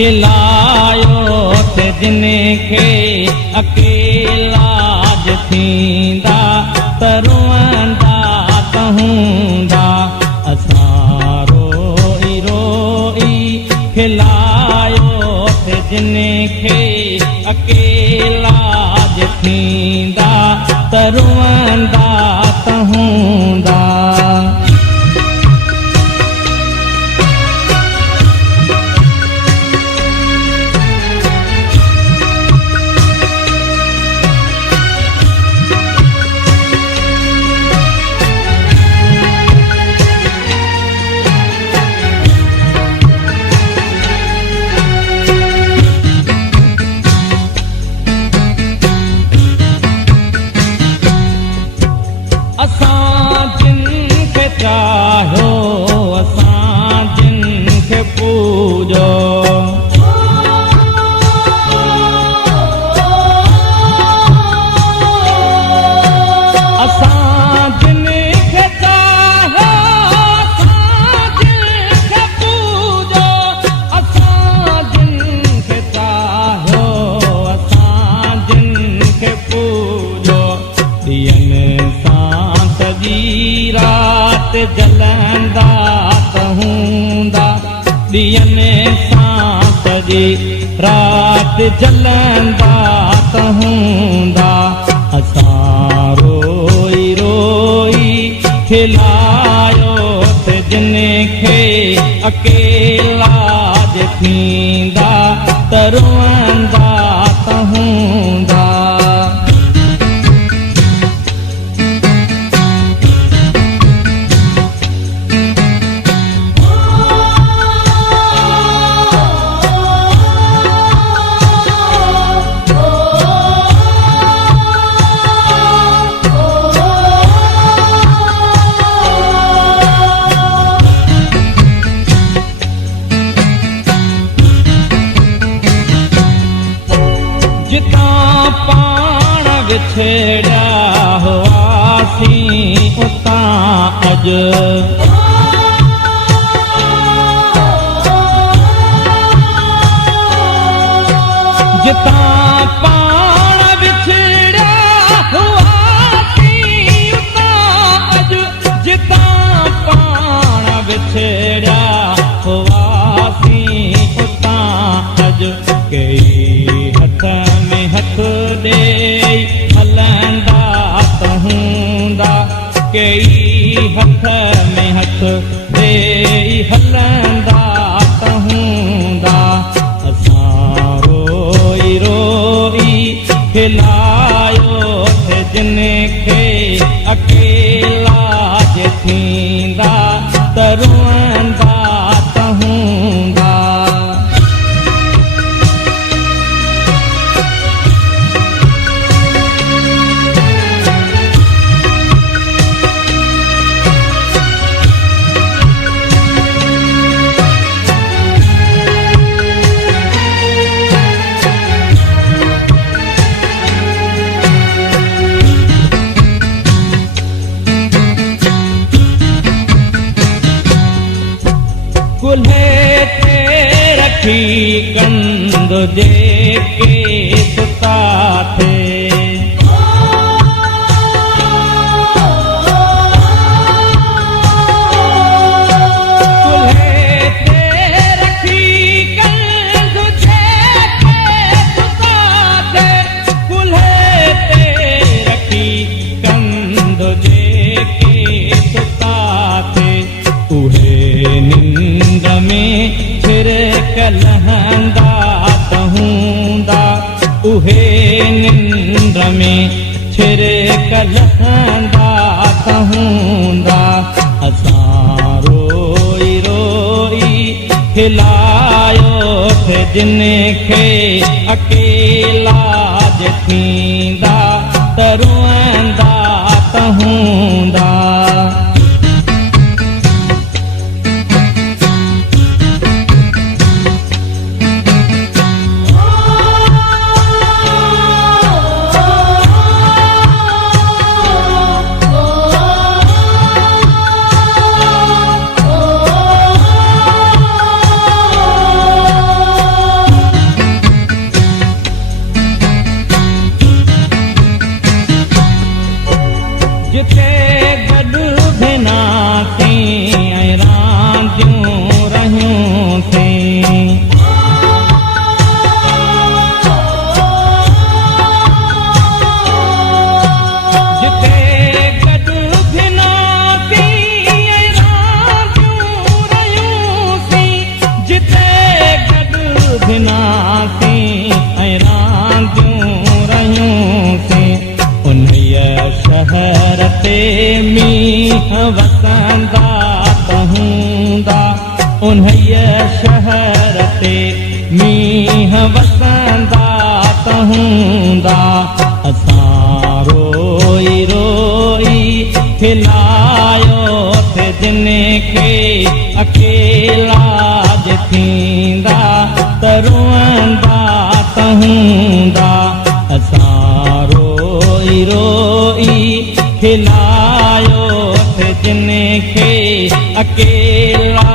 खिलायो ते जिनखे अकेला थींदा त रोअंदा त हूंदा। असां रोई रोई खिलायो ते जिनखे अकेला थींदा त रोअंदा त हूंदा। चाहो असां जिनखे पूजो असां जिनखे चाहो असां जिनखे पूजो असां जिनखे चाहो असां जिनखे पूजो। ॾींहंनि सां सॼी रात जलंदा त हूंदा ॾींहंनि सां सॼी रात जलंदा त हूंदा। असां रोई रोई खिलायो त जिनखे अकेला थींदा त रोअंदा त हूंदा। जितां पाण विछड़िया हुआसीं उतां अॼु जितां पाण विछड़िया हुआसीं उतां अॼु जितां पाण विछड़िया हुआसीं उतां अॼु। कई हथ में हथ ॾेई हलंदा त हूंदा कई हथ में हथ ॾेई हलंदा त हूंदा। असां रोई रोई खिलायो त जिनखे अकेला थींदा त रोअंदा त हूंदा। कुल्हे ते रखी कंद जेके सुता थे कुल्हे ते रखी कंद जेके सुता थे कुल्हे ते रखी कंद जेके सुता थे। उहे निंद में फिर कलहंदा त हूंदा उहे निंद में फिर कलहंदा त हूंदा। असां रोई रोई खिलायो त जिनखे अकेला थींदा त रोअंदा त हूंदा। उन्हईअ शहर ते मींह वसंदा त हूंदा असां रोई रोई खिलायो थे जिन खे अकेला जे थींदा त रोअंदा त हूंदा असां रोई रोई खिलायो थे जिन खे अकेला